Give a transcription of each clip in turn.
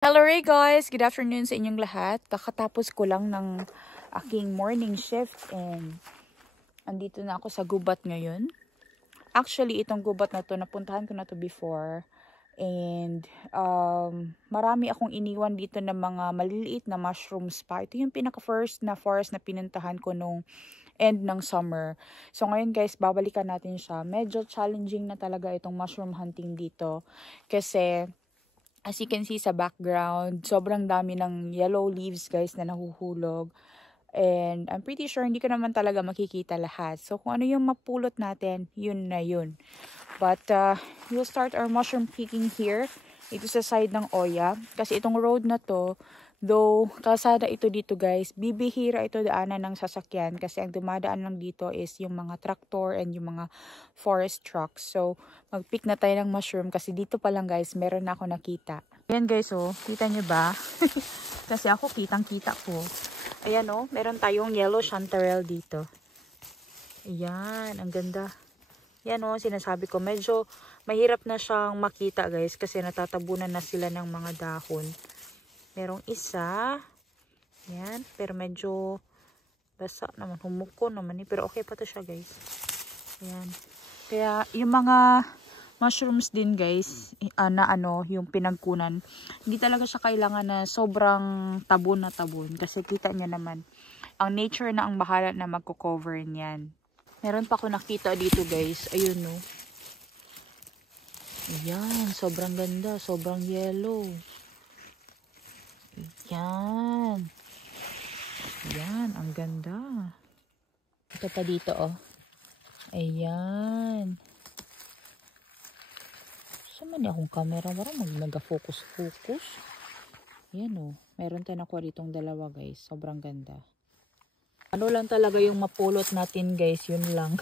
Hello Ray guys! Good afternoon sa inyong lahat. Kakatapos ko lang ng aking morning shift and andito na ako sa gubat ngayon. Actually, itong gubat na to, napuntahan ko na to before. And marami akong iniwan dito ng mga maliliit na mushrooms pa. Ito yung pinaka-first na forest na pinuntahan ko nung end ng summer. So ngayon guys, babalikan natin siya. Medyo challenging na talaga itong mushroom hunting dito. Kasi as you can see sa background, sobrang dami ng yellow leaves guys na nahuhulog. And I'm pretty sure hindi ko naman talaga makikita lahat. So kung ano yung mapulot natin, yun na yun. But we'll start our mushroom picking here. Ito sa side ng Oya. Kasi itong road na to, though kalsada ito dito guys, bibihira ito daanan ng sasakyan. Kasi ang dumadaan lang dito is yung mga tractor and yung mga forest trucks. So mag-pick na tayo ng mushroom kasi dito pa lang guys, meron na ako nakita. Ayan guys, oh, kita nyo ba? Kasi ako kitang-kita ko. Ayan oh, meron tayong yellow chanterelle dito. Ayan, ang ganda. Yan oh, sinasabi ko, medyo mahirap na siyang makita guys kasi natatabunan na sila ng mga dahon. Merong isa. Yan, pero medyo basa naman, humuko naman eh. Pero okay pa to siya guys. Ayan. Kaya yung mga mushrooms din guys, na ano, yung pinagkunan, hindi talaga siya kailangan na sobrang tabon na tabon. Kasi kita nyo naman, ang nature na ang bahala na magko-cover niyan. Meron pa ako nakita dito guys. Ayun no. Ayan, sobrang ganda. Sobrang yellow. Ayan. Ayan, ang ganda. Ito pa dito oh. Ayan. Saan man akong camera? Parang mag-focus-focus. Ayan oh. Meron tayo nakuha ditong dalawa guys. Sobrang ganda. Ano lang talaga yung mapulot natin guys. Yun lang.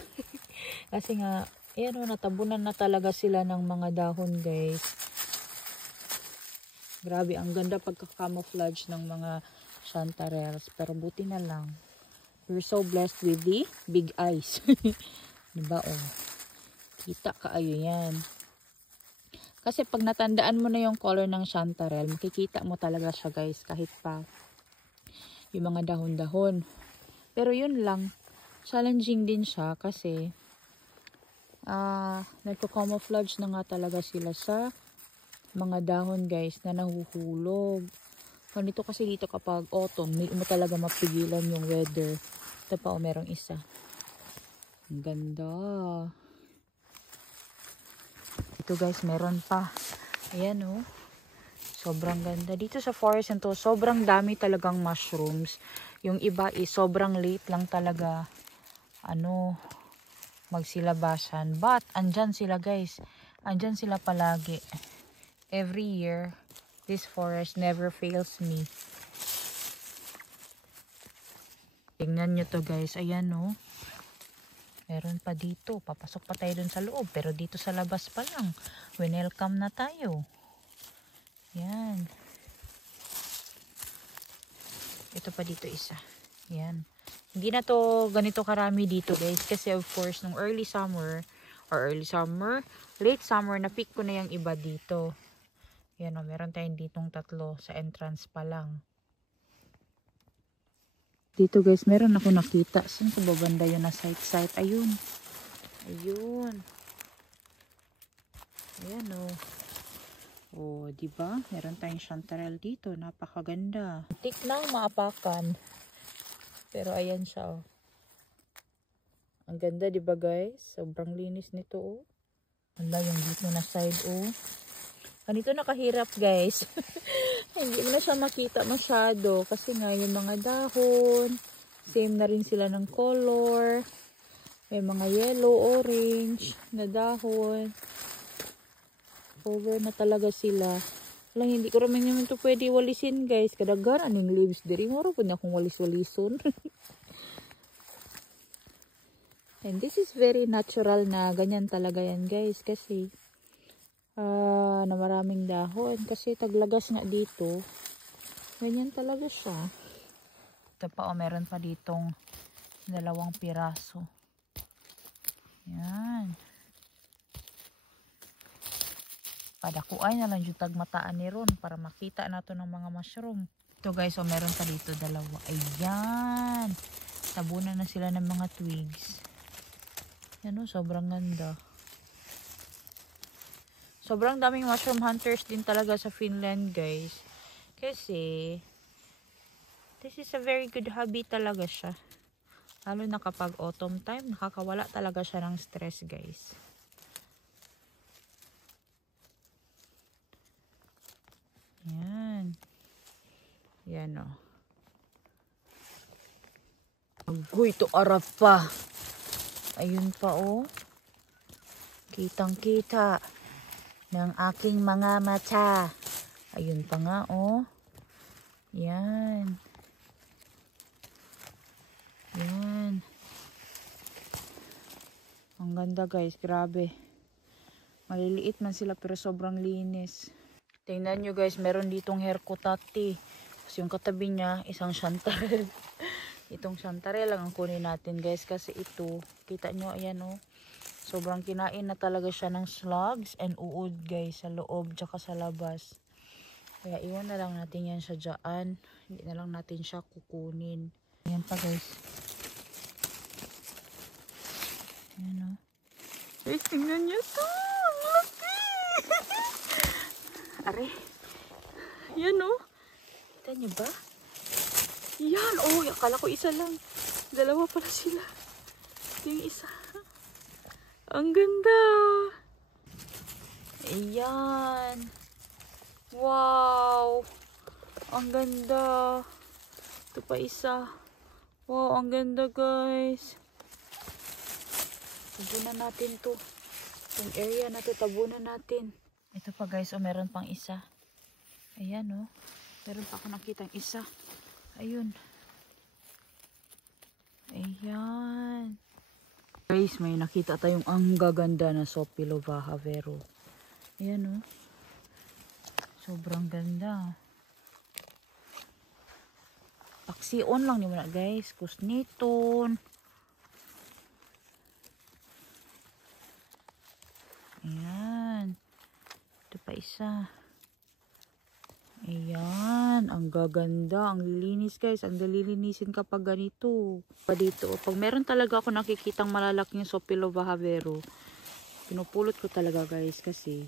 Kasi nga, ayan o, natabunan na talaga sila ng mga dahon guys. Grabe, ang ganda pagka-camouflage ng mga chanterelles. Pero buti na lang. We're so blessed with the big eyes. Diba o? Kita kaayo yan. Kasi pag natandaan mo na yung color ng chanterelle, makikita mo talaga siya guys. Kahit pa yung mga dahon-dahon. Pero yun lang. Challenging din siya kasi nagko-camouflage na nga talaga sila sa mga dahon guys na nahuhulog. Ganito kasi dito kapag autumn, hindi mo talaga mapigilan yung weather. Ito pa o, merong isa. Ang ganda. Ito guys, meron pa. Ayan o. Sobrang ganda. Dito sa forest nito, sobrang dami talagang mushrooms. Yung iba is sobrang late lang talaga magsilabasan. But, andyan sila guys. Andyan sila palagi. Every year, this forest never fails me. Tingnan nyo to guys. Ayan o. Meron pa dito. Papasok pa tayo dun sa loob. Pero dito sa labas pa lang. Welcome na tayo. Yan. Ito pa dito isa. Yan. Hindi na to ganito karami dito guys. Kasi of course, nung late summer, na-pick ko na yung iba dito. Yan o, meron tayong ditong tatlo sa entrance pa lang. Dito guys, meron ako nakita. Saan sa babanda yun na site? Ayun. Ayun. Ayan o. Oh, diba? Meron tayong chanterelle dito. Napakaganda. Tik na maapakan. Pero ayan siya oh. Ang ganda diba guys? Sobrang linis nito oh. Wala yung dito na side oh. Ganito nakahirap guys. Hindi mo na siya makita masyado. Kasi nga yung mga dahon. Same na rin sila ng color. May mga yellow, orange na dahon. Cover na talaga sila. Lang hindi ko raman naman ito pwede walisin guys. Kadagaran yung leaves diri. Mura po na akong walis-walison. And this is very natural na ganyan talaga yan guys. Kasi na maraming dahon. Kasi taglagas nga dito. Ganyan talaga siya. Ito pa o, meron pa ditong 2 piraso. Yan. Padakuay na lang yung tagmataan ni Ron para makita nato ng mga mushroom. Ito guys, so meron pa dito dalawa. Ayan. Tabunan na sila ng mga twigs. Yan o, sobrang ganda. Sobrang daming mushroom hunters din talaga sa Finland guys. Kasi, this is a very good hobby talaga siya. Lalo na kapag autumn time, nakakawala talaga siya ng stress guys. Yan. Yan o. Uy, ito arap pa. Ayun pa o. Kitang-kita ng aking mga mata. Ayun pa nga o. Yan. Yan. Ang ganda guys, grabe. Maliliit man sila pero sobrang linis. Tingnan nyo guys, meron ditong herkutati. Kasi yung katabi niya, isang chantarelle. Itong chantarelle lang ang kunin natin guys. Kasi ito, kita nyo, ayan o. Sobrang kinain na talaga siya ng slugs and uod guys. Sa loob, tsaka sa labas. Kaya iwan na lang natin yan siya dyan. Hindi na lang natin siya kukunin. Ayan pa guys. Ayan o. Guys, tingnan nyo to. Ang laki. Are. Yan o. Kita niyo ba? Yan. Oh, akala ko isa lang. Dalawa pala sila. Ito yung isa. Ang ganda. Ayan. Wow. Ang ganda. Ito pa isa. Wow, ang ganda guys. Tabunan natin to. Yung area na to, tabunan natin. Ito pa guys, oh, meron pang isa. Ayan oh. Meron pa ako nakitang isa. Ayun. Ayan. Guys, may nakita tayong ang gaganda na Sopilovaha Vero. Ayan oh. Sobrang ganda. Paksiyon lang nyo muna guys. Kusniton. Ayan. Ito pa isa. Ayan. Ang gaganda. Ang lilinis guys. Ang dalilinisin kapag ganito. Pa dito. Pag meron talaga ako nakikitang malalaking Sopilovaha Vero, pinupulot ko talaga guys. Kasi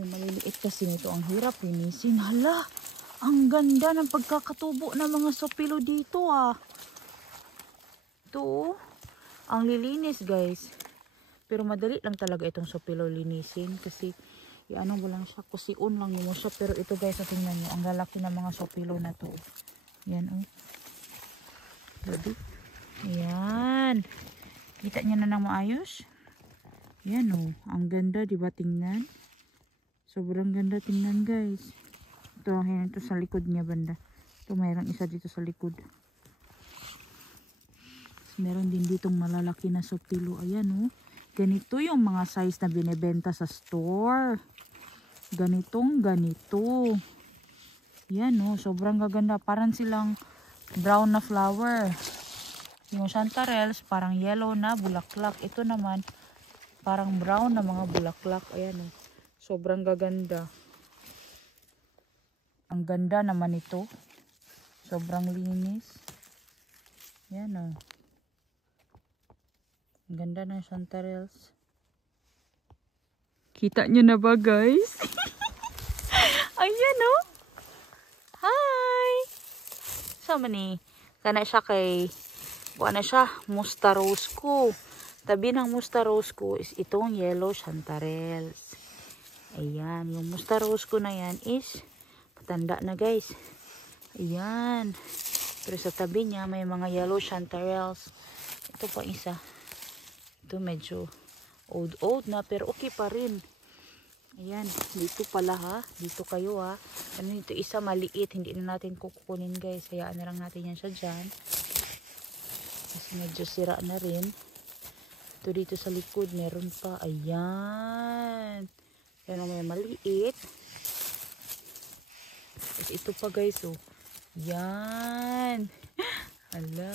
yung maliliit kasi nito ang hirap linisin. Hala. Ang ganda ng pagkakatubo ng mga Sopilo dito ah. Ito. Ang lilinis guys. Pero madali lang talaga itong Sopilo linisin. Kasi, ano mo lang siya. Kusiun lang mo siya. Pero ito guys, tingnan nyo. Ang lalaki ng mga Sopilo na to. Yan oh. Ready? Ayan. Kita nyo na ng maayos? Yan oh. Ang ganda, diba tingnan? Sobrang ganda tingnan guys. Ito, yan ito sa likod niya banda. Ito, mayroong isa dito sa likod. Meron din ditong malalaki na Sopilo. Ayan oh. Ganito yung mga size na binebenta sa store. Ganitong ganito. Yan oh, sobrang gaganda. Parang silang brown na flower. Yung chanterelles parang yellow na bulaklak. Ito naman parang brown na mga bulaklak. Ayan oh, sobrang gaganda. Ang ganda naman ito. Sobrang linis. Yan oh. Ang ganda ng chanterelles. Kita nyo na ba guys? Ayan oh. Hi! Sama ni. Kana siya kay buwan na siya. Musta rose ko. Tabi ng musta rose ko is itong yellow chanterelles. Ayan. Yung musta rose ko na yan is patanda na guys. Ayan. Pero sa tabi niya may mga yellow chanterelles. Ito pa isa. Ito medyo old na pero okay pa rin. Ayan, dito pala ha. Dito kayo ha. Ano ito isa maliit. Hindi na natin kukunin guys. Hayaan na lang natin yan siya dyan. Kasi medyo sira na rin. Ito dito sa likod. Meron pa. Ayan. Yan o may maliit. Tapos ito pa guys oh. Yan. Hala.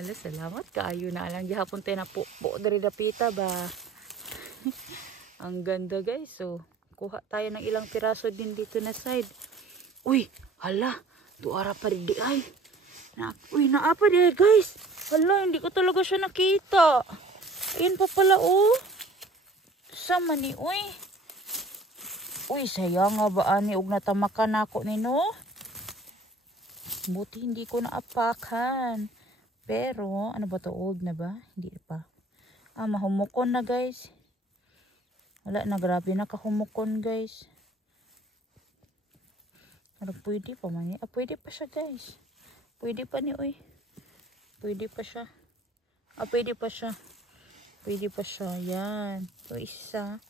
Hala, salamat kaayo na alang gihapon tayo na po dari dapita ba. Ang ganda guys. So, kuha tayo ng ilang piraso din dito na side. Uy, hala. Duara pa rin di ay. Uy, naapa di guys. Hala, hindi ko talaga siya nakita. Ayun pa pala oh. Sama ni uy. Uy, sayang nga ba ani og natamakan ako ni no? Buti hindi ko naapakan. Pero, ano ba to? Old na ba? Hindi pa. Mahumukon na guys. Wala na, grabe na kahumukon guys. Ano, pwede pa man. Pwede pa siya guys. Pwede pa ni uy. Pwede pa siya. Pwede pa siya. Pwede pa siya. Yan. So, isa.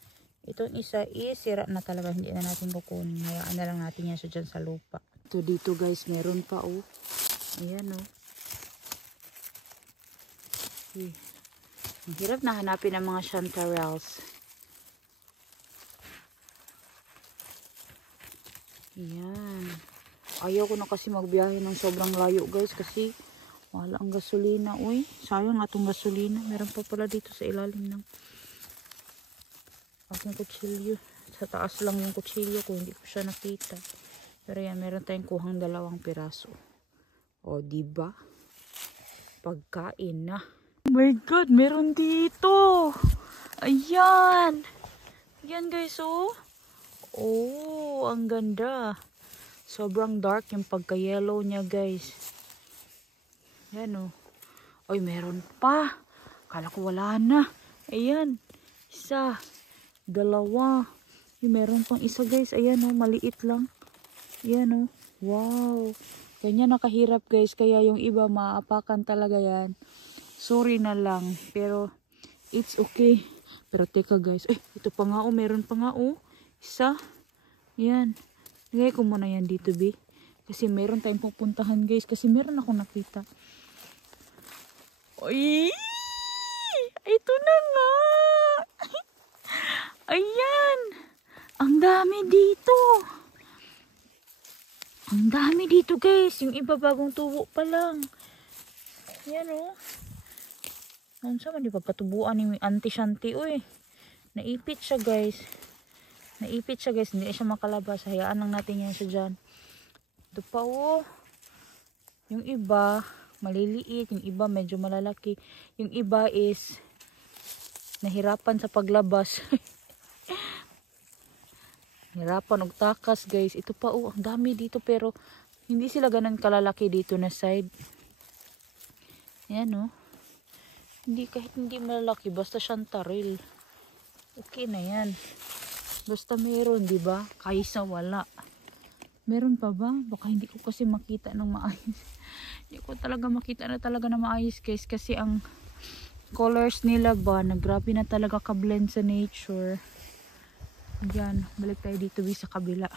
Itong isa is sira na talaga. Hindi na natin kukunin. Hayaan na lang natin yan siya dyan sa lupa. Ito dito guys. Meron pa oh. Ayan oh. Ang hirap na hanapin ang mga chanterelles. Ayan. Ayaw ko na kasi magbiyahe ng sobrang layo guys. Kasi wala ang gasolina. Uy, sayang atong gasolina. Meron pa pala dito sa ilalim ng aking kutsilyo. Sa taas lang yung kutsilyo ko. Hindi ko siya nakita. Pero yan, meron tayong kuhang 2 piraso. O, diba? Pagkain na. Oh my God, meron dito. Ayan. Ayan guys, oh. Oh, ang ganda. Sobrang dark yung pagka-yellow niya guys. Ayan oh. Ay, meron pa. Kala ko wala na. Ayan. 1, 2. Ay, meron pang isa guys. Ayan oh, maliit lang. Ayan oh. Wow. Ganyan nakahirap guys. Kaya yung iba maapakan talaga yan. Sorry na lang. Pero it's okay. Pero teka guys. Ay, ito pa nga oh. Meron pa nga oh. 1. Ayan. Lagay ko muna yan dito B. Kasi meron tayong pupuntahan guys. Kasi meron akong nakita. Uy! Ito na nga! Ayan! Ang dami dito! Ang dami dito guys! Yung iba bagong tubo pa lang. Ayan o. Ano sa man di pagkatubuan ni Auntie Shanti uy. Naipit siya guys. Naipit siya guys. Hindi siya makalabas. Hayaan lang natin yan siya dyan. Ito pa o. Yung iba maliliit, yung iba medyo malalaki, yung iba is nahirapan sa paglabas. Hirapan og takas guys. Ito pa oh, ang dami dito pero hindi sila ganun kalalaki dito na side. Ayan oh. Hindi, kahit hindi malalaki basta chanterelle. Okay na yan. Basta meron, di ba? Kaysa wala. Meron pa ba? Baka hindi ko kasi makita ng maayos. Hindi ko talaga makita na talaga na maayos guys. Kasi ang colors nila ba, grabe na talaga ka-blend sa nature. Yan, balik tayo dito sa kabila.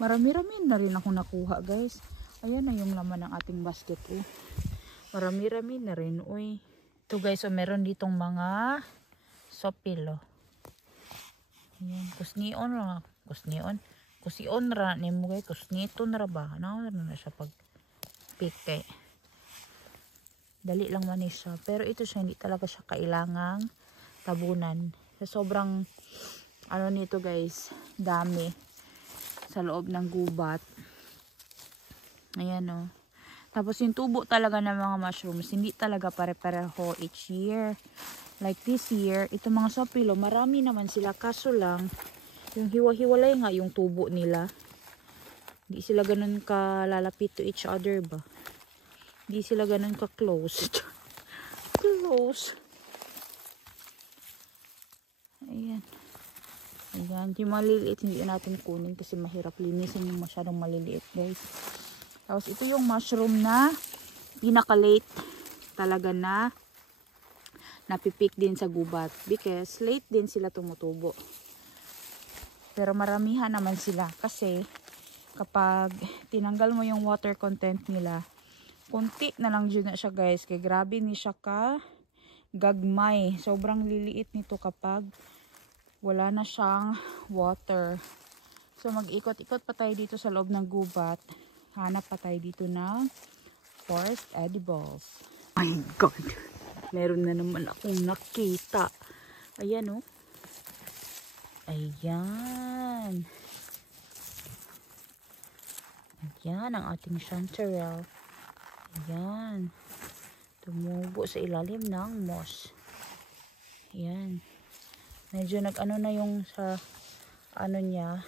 Marami-rami na rin ako nakuha guys. Ayan na yung laman ng ating basket oh. Marami-rami na rin. Uy. Ito guys, so meron ditong mga sopilo. Ayan, kusnion ra. Kusnion. Kusion ra ni mo guys. Kusniton ra ba? Ano na siya pag pick kay. Dali lang man siya. Pero ito siya, hindi talaga siya kailangang tabunan. Sa sobrang ano nito guys, dami sa loob ng gubat. Ayan o. Tapos yung tubo talaga ng mga mushrooms, hindi talaga pare-pareho each year. Like this year, ito mga sopilo, marami naman sila. Kaso lang, yung hiwa-hiwalay nga yung tubo nila. Hindi sila ganun kalalapit to each other ba? Hindi sila ganun ka-close. Close. Ayan. Ayan. Yung maliliit, hindi natin kunin kasi mahirap linisin yung masyadong maliliit guys. Tapos ito yung mushroom na pinaka-late talaga na napipik din sa gubat. Because late din sila tumutubo. Pero maramihan naman sila kasi kapag tinanggal mo yung water content nila, kunti na lang dyan na siya guys. Kaya grabe ni siya ka gagmay. Sobrang liliit nito kapag wala na siyang water. So mag-ikot-ikot pa tayo dito sa loob ng gubat. Hanap pa tayo dito ng forest edibles. My God! Meron na naman akong nakita. Ayan oh. Ayan. Ayan ang ating chanterelle. Ayan. Tumubo sa ilalim ng moss. Ayan. Medyo nag-ano na yung sa ano niya,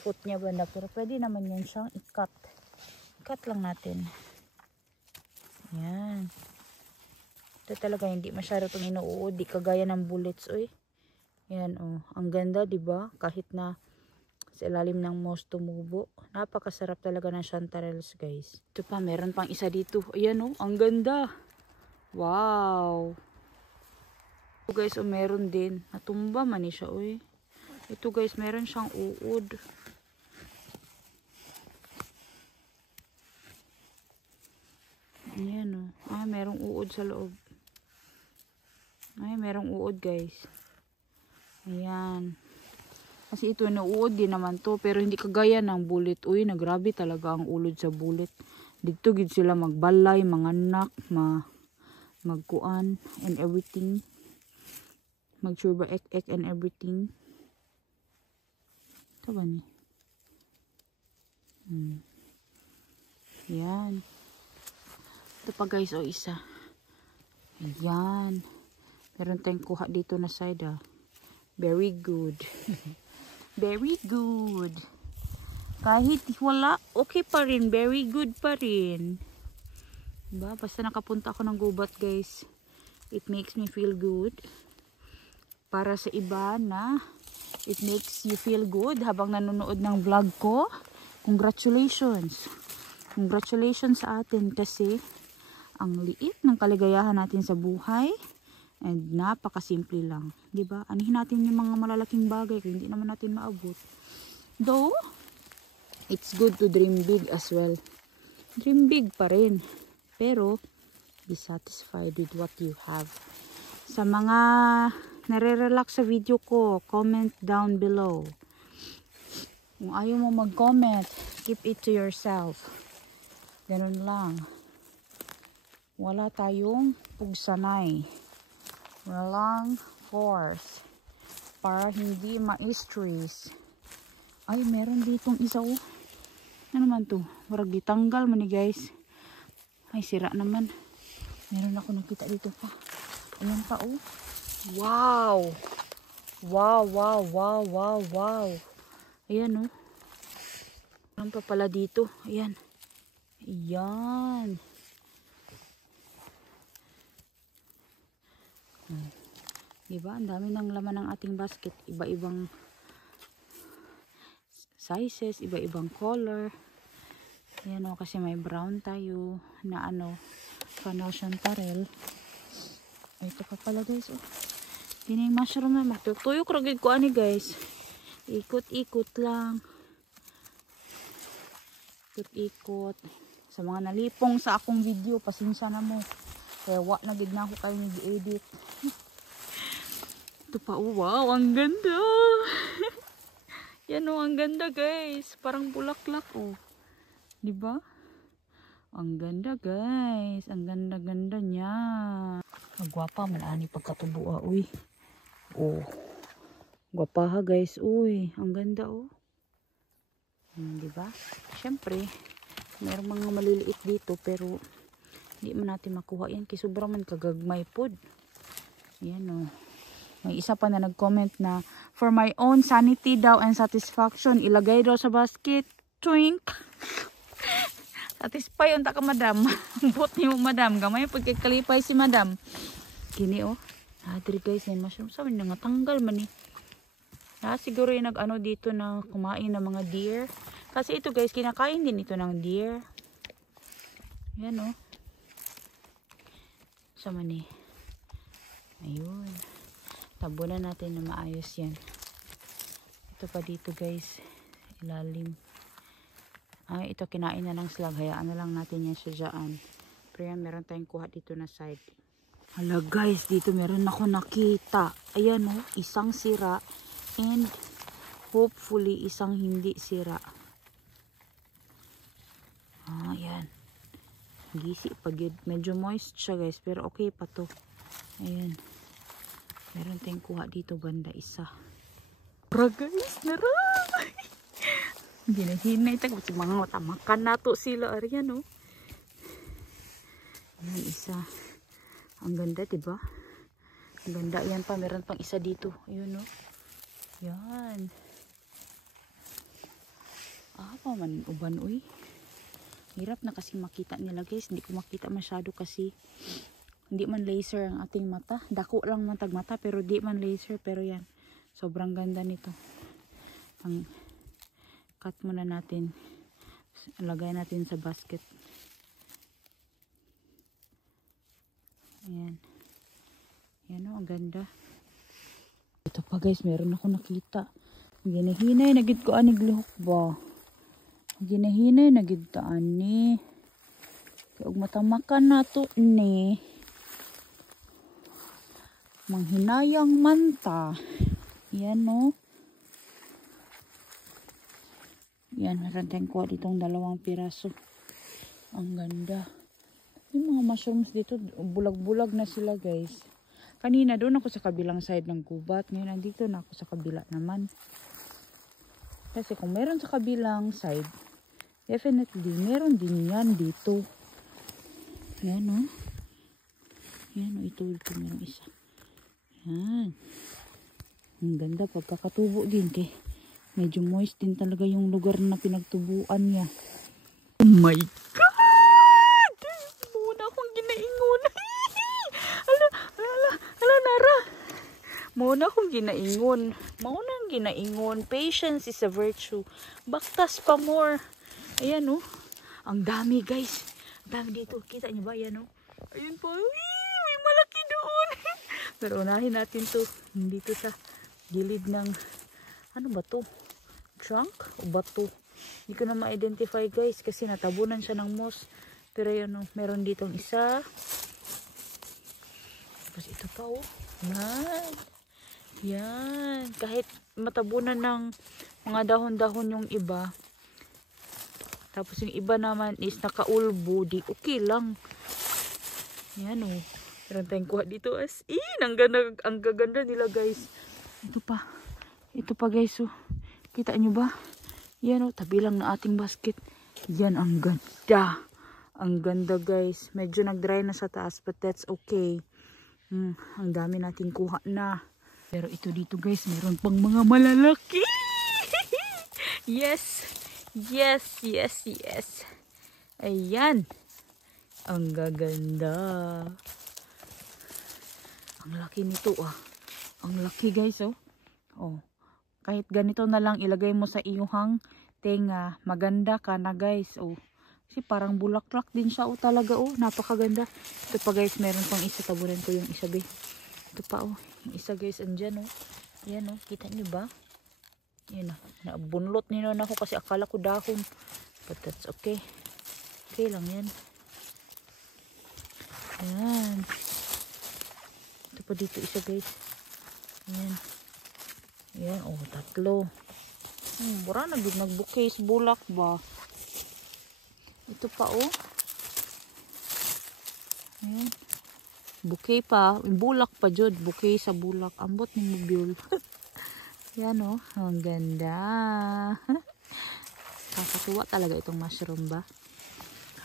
foot niya banda. Pero pwede naman yan siyang i-cut. I-cut lang natin. Ayan. Ito talaga hindi masyado itong inuuod. Di kagaya ng bullets. Uy. Ayan oh. Ang ganda diba? Kahit na sa ilalim ng moss tumubo. Napakasarap talaga ng chanterelles guys. Ito pa. Meron pang isa dito. Ayan oh. Ang ganda. Wow. Ito guys oh. Meron din. Natumba man siya uy. Ito guys, meron siyang uod. Ayan o. Ah, merong uod sa loob. Ay, merong uod guys. Ayan. Kasi ito, nauud din naman to. Pero hindi kagaya ng bullet. Uy, nagrabe talaga ang ulod sa bullet. Dito gid sila magbalay, manganak, magkuan, and everything. Magsurba ek and everything. Ito ba ni? Ayan. Ito pa guys, o isa. Ayan. Meron tayong kuha dito na side ah. Very good. Very good. Kahit wala, okay pa rin. Very good pa rin. Diba? Basta nakapunta ako ng gubat guys. It makes me feel good. Para sa iba na it makes you feel good habang nanonood ng vlog ko. Congratulations. Congratulations sa atin kasi ang liit ng kaligayahan natin sa buhay and napakasimple lang. Diba? Anihin natin yung mga malalaking bagay kung hindi naman natin maabot. Though, it's good to dream big as well. Dream big pa rin. Pero, be satisfied with what you have. Sa mga nare-relax sa video ko, comment down below. Kung ayaw mo mag-comment, keep it to yourself. Ganun lang. Wala tayong pugsanay. Walang force. Para hindi ma-stress. Ay, meron ditong isa oh. Ano naman to? Warag ditanggal man ni guys. Ay, sira naman. Meron ako nakita dito pa. Ayan pa oh. Wow! Wow, wow, wow, wow, wow. Ayan oh. Meron pa pala dito. Ayan. Ayan. Diba? Ang dami ng laman ng ating basket. Iba-ibang sizes, iba-ibang color. Ayan o, kasi may brown tayo na ano, funnel chanterelle. Ay, ito pa pala guys oh. Yun yung mushroom na matutuyok ragid ko ani guys. Ikot-ikot lang. Ikot-ikot. Sa mga nalipong sa akong video, pasensya na mo. Kaya wak na gid na ako kayo nag-edit. Ito pa oh, wow, ang ganda. Yan oh, ang ganda guys. Parang bulaklak oh. Diba? Ang ganda guys. Ang ganda-ganda niya. Magwapa man ani pagkatubo ah, uy. Oh. Gwapa ha guys, uy. Ang ganda oh. Diba? Siyempre, mayroong mga maliliit dito pero hindi man natin makuha yan. Kasi sobrang man kagagmay pod. Yan oh. May isa pa na nag-comment na for my own sanity daw and satisfaction, ilagay daw sa basket. Twink! Satisfy unta ka madam. Bot niyo madam. Gamay pagkakalipay si madam. Kini oh. Adri guys, ay mushroom. Sabi na nga tanggal man eh. Siguro yung nag-ano dito na kumain ng mga deer. Kasi ito guys, kinakain din ito ng deer. Yan oh. Sama ni. Ayun. Tabunan natin na maayos yan. Ito pa dito guys. Ilalim. Ay, ito kinain na ng slug. Hayaan na lang natin yan siya dyan. Pero yan, meron tayong kuha dito na side. Hala guys, dito meron ako nakita. Ayan oh, isang sira. And hopefully isang hindi sira. Ayan. Gisi pag medyo moist siya guys. Pero okay pa to. Ayan. Meron tayong kuha dito banda isa. Nara guys, nara. Hinahinay ta kasi mga matamakan nato sila ariya no. Yan isa. Ang ganda, diba? Ang ganda. Yan pa, meron pang isa dito. Ayun no. Yan. Pa man uban uy. Hirap na kasi makita nila guys. Hindi ko makita masyado kasi hindi man laser ang ating mata. Dako lang matag mata pero di man laser. Pero yan. Sobrang ganda nito. Ang cut muna natin. Lagay natin sa basket. Ayan. Yan o, ang ganda. Ito pa guys, meron ako nakita. Ginahinay, nagid ko anig lihok ba? Ginahinay, nagid ta ani. Kaya matamakan na to ni. Manghinayang manta. Yan o. Yan, meron tayong kuha ditong 2 piraso. Ang ganda. Yung mga mushrooms dito, bulag-bulag na sila guys. Kanina doon ako sa kabilang side ng gubat. Ngayon nandito na ako sa kabila naman. Kasi kung meron sa kabilang side, definitely meron din yan dito. Yan o. Yan o, ito meron isa. Yan. Ang ganda pagkakatubo din kay medyo moist din talaga yung lugar na pinagtubuan niya. Oh my God! Muna akong ginaingon. Ala, Nara. Muna akong ginaingon. Mauna ang ginaingon. Patience is a virtue. Baktas pa more. Ayan o. Ang dami guys. Ang dami dito. Kita niyo ba? Ayan o. Ayun po. May malaki doon. Pero unahin natin to. Dito sa gilid ng ano ba to? Trunk o bato? Hindi ko na ma-identify guys kasi natabunan siya ng moss. Pero yan o. Meron ditong isa. Tapos ito pa o. Yan. Yan. Kahit matabunan ng mga dahon-dahon yung iba. Tapos yung iba naman is naka-ulbo. Di okay lang. Yan o. Meron tayong kuha dito as in. Ang gaganda nila guys. Ito pa. Ito pa guys o. Kita nyo ba? Yan o. Tabi lang na ating basket. Yan ang ganda. Ang ganda guys. Medyo nag-dry na sa taas but that's okay. Ang dami nating kuha na. Pero ito dito guys, meron pang mga malalaki. Yes. Yes, yes, yes. Ayan. Ang gaganda. Ang laki nito ah. Ang laki guys oh. Oh. Kahit ganito na lang ilagay mo sa iyong tenga. Maganda ka na guys oh. Kasi parang bulaklak din siya oh talaga oh. Napakaganda. Ito pa guys, meron pang isa. Tabunan ko yung isa guys. Ito pa oh. Yung isa guys, andyan oh. Yan oh. Kita niyo ba? Yan oh. Nabunlot nino na ako kasi akala ko dahon. But that's okay. Okay lang yan. Yan. Ito pa dito isa guys. Yan. Yan oh. 3. Mura nagbukay sa bulak ba? Ito pa oh. Ayan. Bouquet pa. Bulak pa jud. Bouquet sa bulak. Ambot ng mobile. Yan oh. Ang ganda. Kakatuwa talaga itong mushroom ba?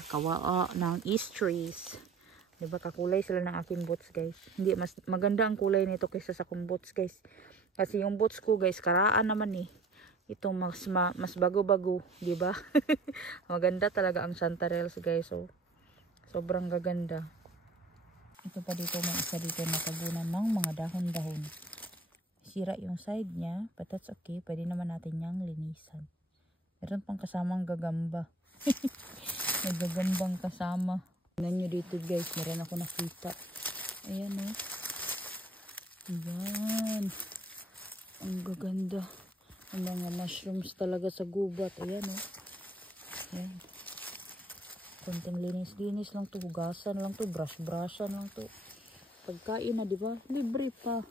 Kakawa ng East trees. Diba kakulay sila ng aking boots guys. Hindi, mas maganda ang kulay nito kaysa sa akong boots guys. Kasi yung boots ko guys, karaan naman eh. Itong mas bago-bago, di ba? Maganda talaga ang chanterelles guys. So, sobrang gaganda. Ito pa dito, may isa dito na tabunan ng mga dahon-dahon. Sira yung side niya, but that's okay. Pwede naman natin niyang linisan. Meron pang kasamang gagamba. May gagambang kasama. Tingnan nyo dito guys, meron ako nakita. Ayan o. Ayan. Ang gaganda. Ang mga mushrooms talaga sa gubat. Ayan o. Ayan. Konting linis-linis lang to. Hugasan lang to. Brush-brushan lang to. Pagkain na diba? Libre pa.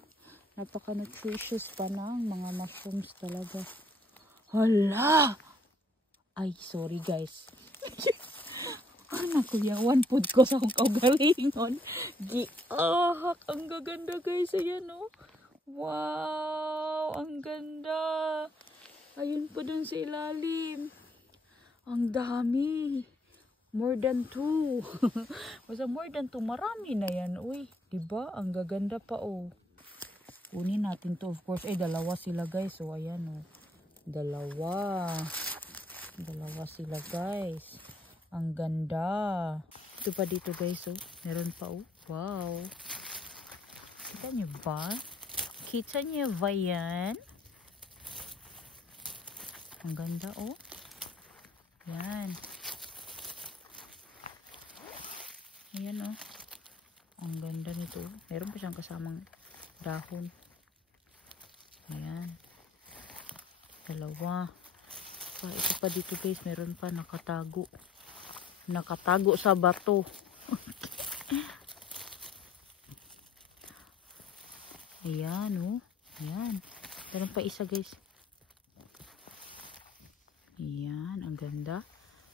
Napaka-nutritious pa ng mga mushrooms talaga. Hala! Ay, sorry guys. Anak ko yawan food ko sa akong kaugalingon. Giahak. Ang gaganda guys. Ayan o. Wow! Ang ganda! Ayun pa dun sa ilalim. Ang dami. More than 2. Basta more than 2. Marami na yan. Uy, diba? Ang gaganda pa, oh. Kunin natin to. Of course, ay dalawa sila, guys. So, ayan, oh. Dalawa sila, guys. Ang ganda. Ito pa dito, guys, oh. Meron pa, oh. Wow. Kita nyo ba? Kita nyo ba yan? Ang ganda, oh. Yan. Ayan, oh. Ang ganda nito. Meron pa siyang kasamang dahon. Ayan. Dalawa. Ito pa dito, guys. Meron pa nakatago. Nakatago sa bato. Ayan, oh. Ayan. Meron pa isa, guys. Ayan. Ang ganda.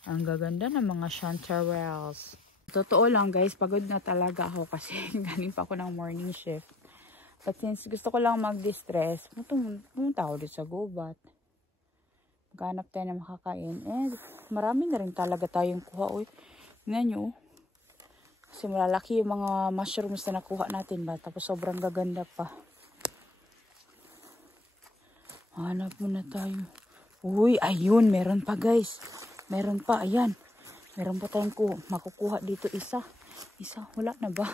Ang gaganda ng mga chanterelles. Totoo lang, guys, pagod na talaga ako kasi galing pa ako ng morning shift. But since gusto ko lang mag-distress, pumunta ako dito sa gubat. Maghanap tayo na makakain. And marami na rin talaga tayong kuha. Uy, tingnan nyo. Kasi malalaki yung mga mushrooms na nakuha natin ba. Tapos sobrang gaganda pa. Hanap muna tayo. Uy, ayun, meron pa, guys. Meron pa, ayan. Meron pa tayong makukuha dito isa. Wala na ba?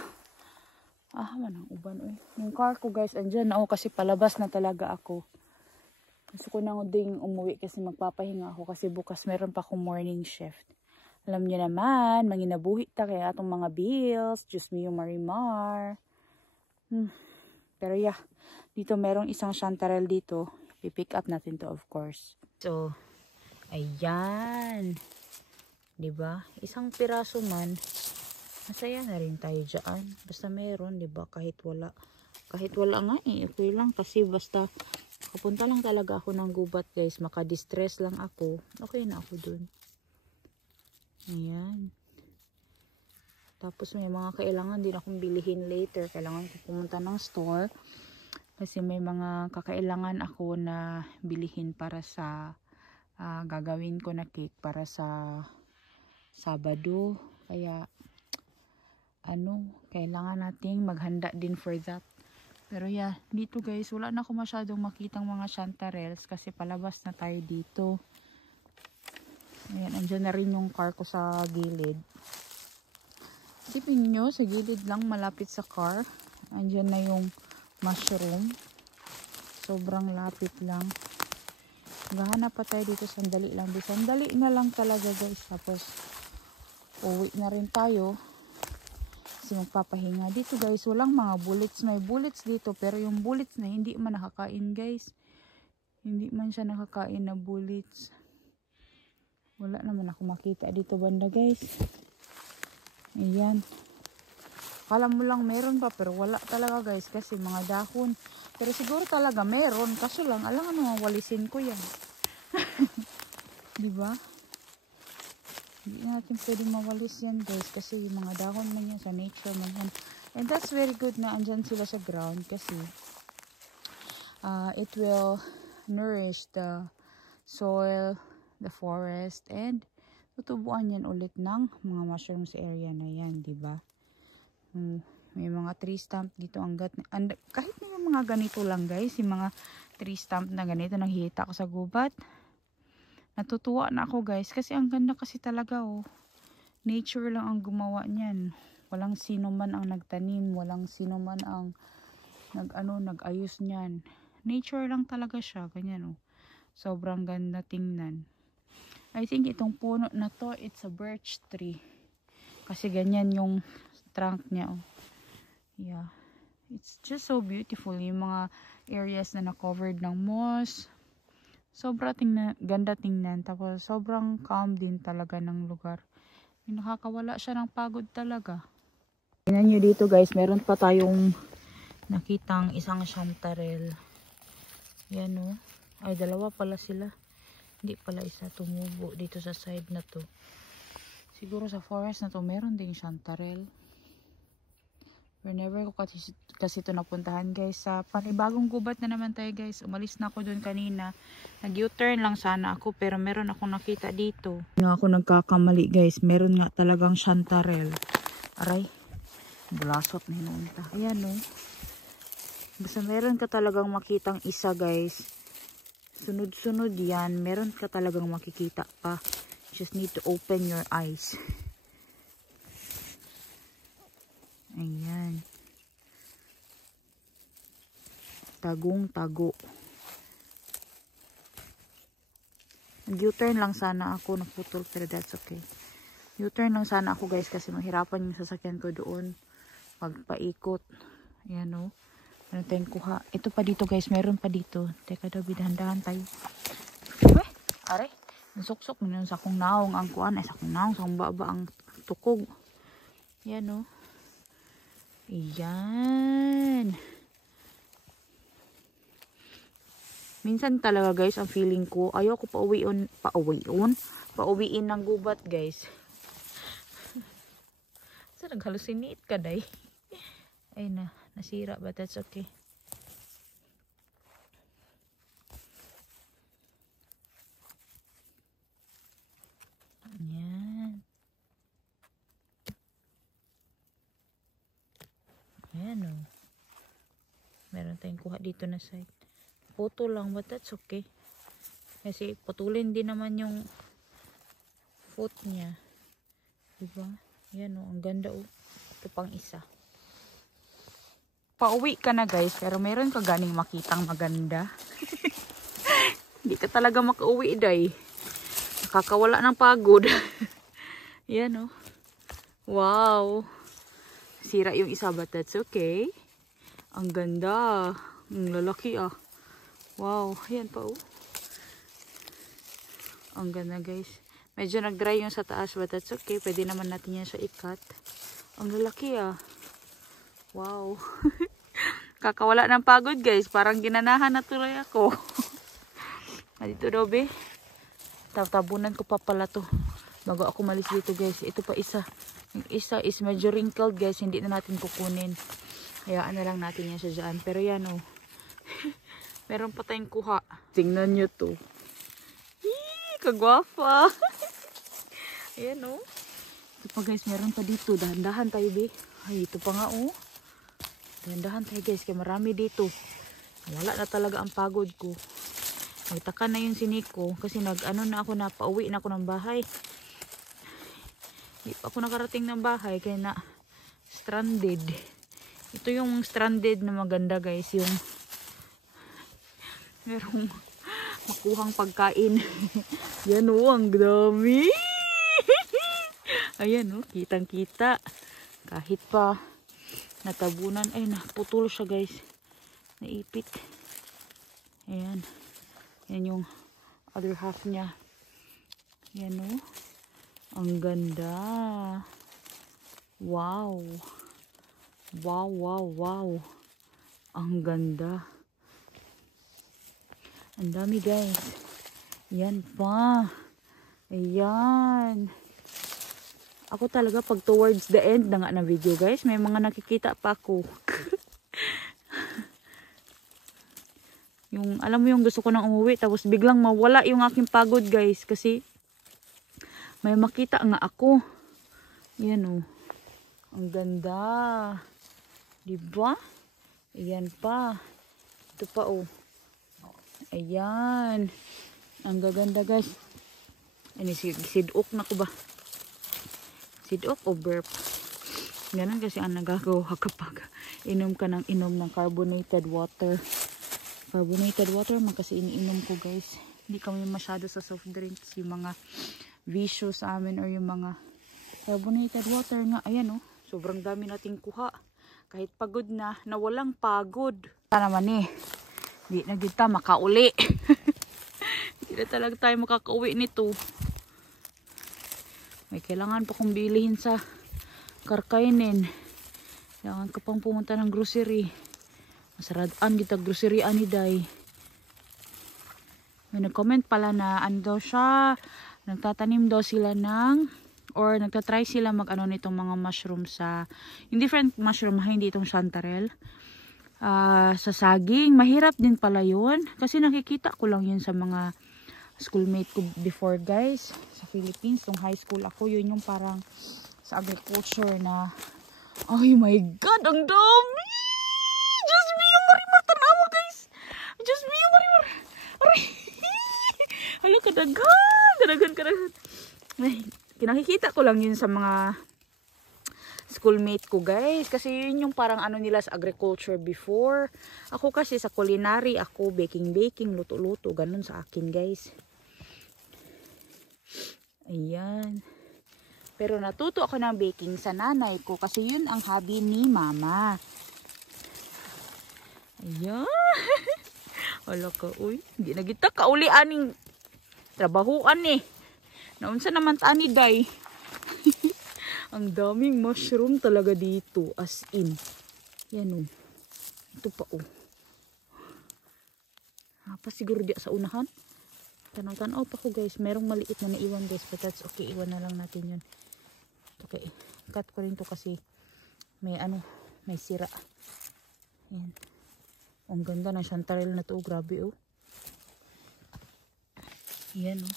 Manang uban. Uy. Yung car ko, guys, andyan na. Kasi palabas na talaga ako. Gusto ko na ding umuwi kasi magpapahinga ako. Kasi bukas meron pa akong morning shift. Alam niyo naman, manginabuhi ta kaya atong mga bills. Diyos me yung Marimar. Pero yeah, dito merong isang chanterelle dito. I-pick up natin to, of course. So, ayan. Diba? Isang piraso man, masaya na rin tayo dyan. Basta meron, diba? Kahit wala. Kahit wala nga eh. Okay lang. Kasi basta, kapunta lang talaga ako ng gubat, guys. Makadistress lang ako. Okay na ako dun. Ayan. Tapos may mga kailangan din akong bilihin later. Kailangan ko pumunta ng store. Kasi may mga kakailangan ako na bilihin para sa gagawin ko na cake para sa Sabado. Kaya kailangan nating maghanda din for that. Pero yeah, dito guys, wala na ako masyadong makitang mga chanterelles kasi palabas na tayo dito. Ayan, andyan na rin yung car ko sa gilid. Isipin nyo, sa gilid lang malapit sa car. Andyan na yung mushroom. Sobrang lapit lang. Gahanap pa tayo dito, sandali lang. Sandali na lang talaga guys. Tapos uwi na rin tayo. Kasi magpapahinga. Dito guys, walang mga bullets. May bullets dito. Pero yung bullets na hindi man nakakain guys. Hindi man siya nakakain na bullets. Wala naman ako makita dito banda guys. Ayan. Akala mo lang meron pa. Pero wala talaga guys. Kasi mga dahon. Pero siguro talaga meron. Kaso lang, alam nga walisin ko yan. Diba? Hindi natin pwede mawalis yan guys. Kasi yung mga dahon man yan sa nature man yan. And that's very good na andyan sila sa ground. Kasi it will nourish the soil, the forest, and tutubuan yan ulit ng mga mushrooms area na yan. Diba? May mga tree stump dito. Kahit na yung mga ganito lang guys. Yung mga tree stump na ganito nakikita ko sa gubat. Natutuwa na ako guys. Kasi ang ganda kasi talaga oh. Nature lang ang gumawa niyan. Walang sino man ang nagtanim. Walang sino man ang nag-ayos niyan. Nature lang talaga siya. Ganyan oh. Sobrang ganda tingnan. I think itong puno na to, it's a birch tree. Kasi ganyan yung trunk niya oh. Yeah. It's just so beautiful. Yung mga areas na na-covered ng moss. Ganda tingnan. Tapos sobrang calm din talaga ng lugar. Nakakawala siya ng pagod talaga. Tingnan nyo dito guys. Meron pa tayong nakitang isang chanterelle. Yan o. Ay, dalawa pala sila. Hindi pala isa tumubo dito sa side na to. Siguro sa forest na to meron ding chanterelle. Whenever ko kasi ito napuntahan guys. Sa panibagong gubat na naman tayo guys. Umalis na ako dun kanina. Nag-U-turn lang sana ako pero meron akong nakita dito. Nga ako nagkakamali guys. Meron nga talagang chantarelle. Aray. Bulasot na hinunta. Ayan o. Basta meron ka talagang makitang isa guys. Sunod-sunod yan. Meron ka talagang makikita pa. Just need to open your eyes. Ayan. Tagong-tago. Nag-U-turn lang sana ako. Naputol pero that's okay. U-turn lang sana ako guys kasi mahirapan yung sasakyan ko doon. Pagpaikot. Ayan o. Ano tayong kuha. Ito pa dito guys. Meron pa dito. Teka daw, bidahan-dahan tayo. Uy! Are. Nasok-sok. Minun sa akong naong ang kuan. Ay sa akong naong. Sa akong baba ang tukog. Ayan o. Ayan. Minsan talaga guys, ang feeling ko, ayoko pauwiin ng gubat guys. So, naghalusinate ka day. Ay na, nasira but that's okay. Ayan. Ayan o. Meron tayong kuha dito na side. Photo lang but that's okay. Kasi putulin din naman yung foot niya. Diba? Ayan o. Ang ganda o. Ito pang isa. Pauwi ka na guys. Pero meron ka ganing makitang maganda. Hindi ka talaga makauwi day. Nakakawala ng pagod. Ayan o. Wow. Sira yung isa but that's okay. Ang ganda. Ang lalaki ah. Wow. Ayan pa oh. Ang ganda guys. Medyo nag-dry yung sa taas but that's okay. Pwede naman natin yan siya ikat. Ang lalaki ah. Wow. Kakawala ng pagod guys. Parang ginanahan na tuloy ako. Dito daw be. Tabunan ko pa pala to. Bago ako malis dito guys. Ito pa isa. Yung isa is medyo wrinkled guys. Hindi na natin kukunin. Hayaan na lang natin yan siya dyan. Pero yan oh. Meron pa tayong kuha. Tingnan nyo to. Hii, kagwafa. Ayan oh. Ito pa guys. Meron pa dito. Dahan-dahan tayo be. Ay ito pa nga oh. Dahan-dahan tayo guys. Kaya marami dito. Wala na talaga ang pagod ko. Nagtaka na yung siniko. Kasi nag-ano na ako na pauwi na ako ng bahay. Hindi pa ako nakarating ng bahay. Kaya na stranded. Ito yung stranded na maganda guys. Yung merong makuhang pagkain. Yan o. Ang dami. Ayan o. Kitang kita. Kahit pa natabunan. Ay naputol siya guys. Naipit. Ayan. Yan yung other half niya. Yan o. Ang ganda. Wow. Wow, wow, wow. Ang ganda. Ang dami guys. Yan pa. Ayan. Ako talaga pag towards the end na nga na video guys. May mga nakikita pa ako. Yung, alam mo yung gusto ko nang umuwi. Tapos biglang mawala yung aking pagod guys. Kasi may makita nga ako. Yan o. Ang ganda. Diba? Ayan pa. Ito pa o. Ayan. Ang gaganda guys. Ano, sidok na ko ba? Sidok o burp? Ganun kasi ang nagagawa kapag inom ka ng carbonated water. Carbonated water man kasi iniinom ko guys. Hindi kami masyado sa soft drinks. Yung mga visyo sa amin or yung mga carbonated water nga. Ayan o. Sobrang dami nating kuha. Kahit pagod na walang pagod. Ito naman eh. Hindi na kita makauli. Hindi na talaga tayo makakauwi nito. May kailangan pa kong bilihin sa karkainin. Kailangan ka pang pumunta ng grocery. Masaradaan kita grocery ani day. May nag-comment pala na ano daw siya. Nagtatanim daw sila ng or nagtatry sila mag-ano nitong mga mushroom sa, yung different mushroom, hindi itong chanterelle. Sa saging, mahirap din pala yun. Kasi nakikita ko lang yun sa mga schoolmate ko before, guys. Sa Philippines, nung high school ako, yun yung parang sa agriculture na, ay my God, ang dami! Just me yung marimar, tanawa, guys! Just me yung marimar! Aray! Hala, kadagan. Ay, kinakikita ko lang yun sa mga schoolmate ko, guys. Kasi yun yung parang ano nila sa agriculture before. Ako kasi sa culinary, ako baking, luto-luto. Ganun sa akin, guys. Ayan. Pero natuto ako ng baking sa nanay ko kasi yun ang hobby ni mama. Ayan. Wala ka, uy. Hindi na kita kauli aning trabahuan eh. Naunsa naman tani, day. Ang daming mushroom talaga dito. As in. Yan o. Ito pa o. Pa siguro di sa unahan. Tanaw-tanaw pa ko, guys. Merong maliit na naiwan, guys. But that's okay. Iwan na lang natin yun. Okay. Cut ko rin to kasi may ano. May sira. Yan. Ang ganda ng chanterelle na to. Grabe o. Yan o.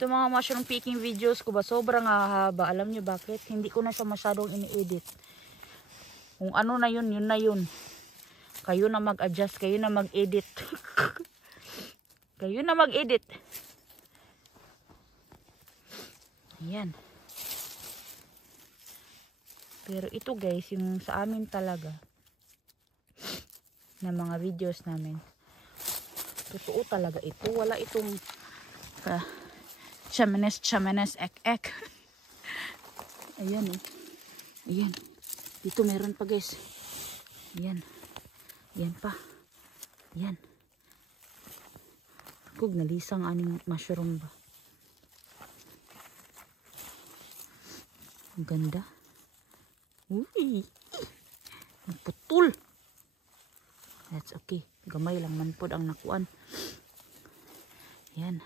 Ito mga mushroom picking videos ko ba, sobrang hahaba. Alam nyo bakit? Hindi ko na siya masyadong ini-edit. Kung ano na yun, yun na yun. Kayo na mag-adjust, kayo na mag-edit. Kayo na mag-edit. Ayan. Pero ito, guys, yung sa amin talaga, na mga videos namin, totoo talaga ito. Wala itong chamanes, ek. Ayan o. Ayan. Dito meron pa, guys. Ayan. Ayan pa. Ayan. Kung nalisang aning mushroom ba. Ang ganda. Uy. Naputol. That's okay. Gamay lang man po ang nakuan. Ayan.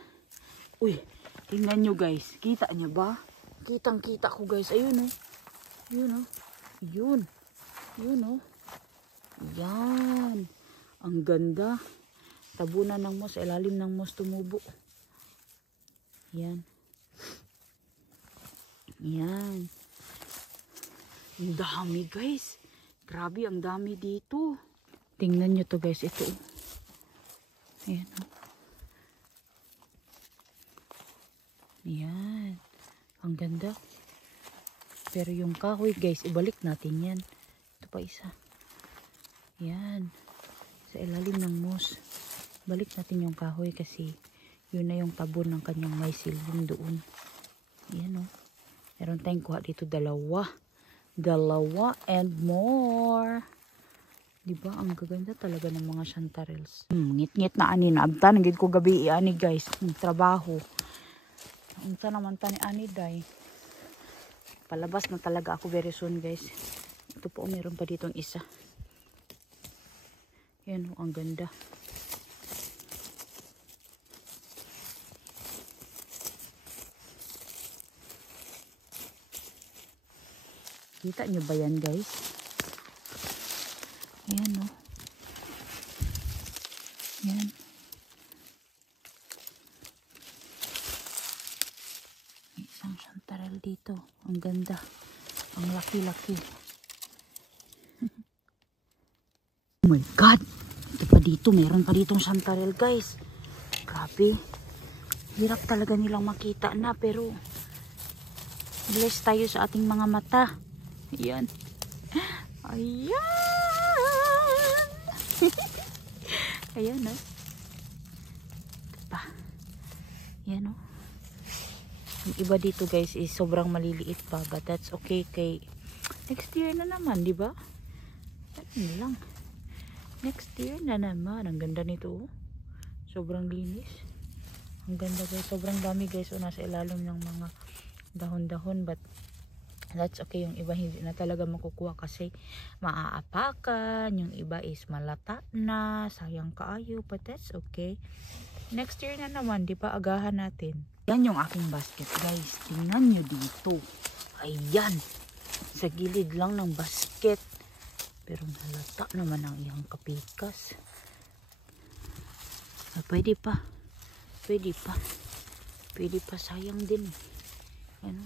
Uy. Tingnan nyo, guys. Kita nyo ba? Kitang-kita ko, guys. Ayun, oh. Ayun, oh. Ayun. Ayun, oh. Yan. Ang ganda. Tabunan ng moss. Ilalim ng moss tumubo. Yan. Yan. Ang dami, guys. Grabe, ang dami dito. Tingnan nyo to, guys. Ito, oh. Ayan, oh. Yan. Ang ganda. Pero yung kahoy, guys, ibalik natin yan. Ito pa isa. Yan. Sa ilalim ng moss. Balik natin yung kahoy kasi yun na yung tabon ng kanyang may silbong doon. Yan, o. Meron tayong kuha dito dalawa. Dalawa and more. Diba? Ang gaganda talaga ng mga chanterelles. Ngit-ngit na ani na. Abta, nagid ko gabi ani, guys. Yung trabaho. Unsa naman tani ani, day. Palabas na talaga ako very soon, guys. Ito po, meron pa ditong isa. Yan, ang ganda. Kita nyo ba yan, guys? Ayan, o. Yan. Isang chanterelle dito. Ang ganda. Ang laki-laki. Oh my God! Ito pa dito. Meron pa ditong chanterelle, guys. Grabe. Hirap talaga nilang makita na, pero bless tayo sa ating mga mata. Ayan. Ayan. Ayan, o. Ito pa. Ayan, o. Yung iba dito, guys, is sobrang maliliit pa. But that's okay kay next year na naman, di ba? Ano lang. Next year na naman. Ang ganda nito, oh. Sobrang linis. Ang ganda, guys. Sobrang dami, guys. O, nasa ilalim ng mga dahon-dahon. But that's okay. Yung iba hindi na talaga makukuha kasi maaapakan. Yung iba is malata na. Sayang kaayo. But that's okay. Next year na naman, di ba? Agahan natin. Yan yung aking basket guys. Tingnan nyo dito. Ayan. Sa gilid lang ng basket. Pero halata naman ang iyang kapikas. Pwede pa. Pwede pa. Pwede pa. Sayang din. Ano?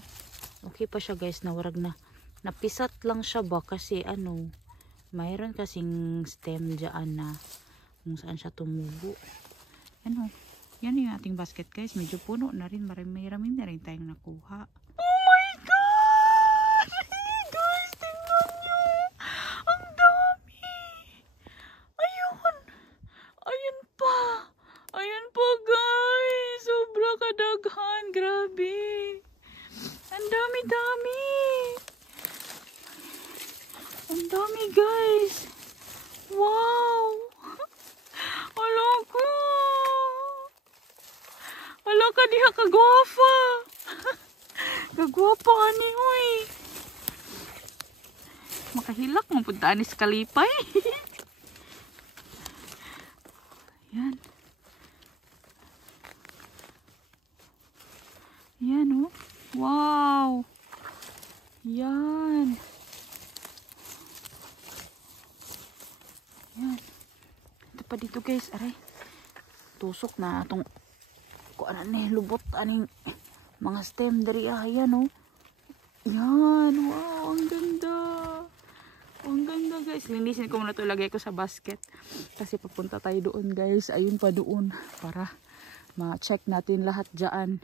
Okay pa siya guys. Nawarag na. Napisat lang siya ba? Kasi ano. Mayroon kasing stem dyan na kung saan siya tumubo. Ano? Yan yung ating basket guys. Medyo puno na rin. Marami na rin tayong nakuha. Oh my God! Guys, tingnan nyo! Ang dami! Ayun! Ayun pa! Ayun pa guys! Sobra kadaghan! Grabe! Ang dami-dami! Ang dami guys! Wow! Hala ko! Hala ka diha kagwafa! Kagwapa ani huy! Makahilak mo puntaan ni Kalipay. Yan. Yan oh. Wow! Yan. Yan. Ito pa dito guys. Aray. Tusok na itong kung ano na lubot aning mga stem dari yan oh. Yan. Wow. Ang ganda. Ang ganda guys. Linisin ko muna ito. Lagay ko sa basket. Kasi papunta tayo doon guys. Ayun pa doon. Para ma-check natin lahat dyan.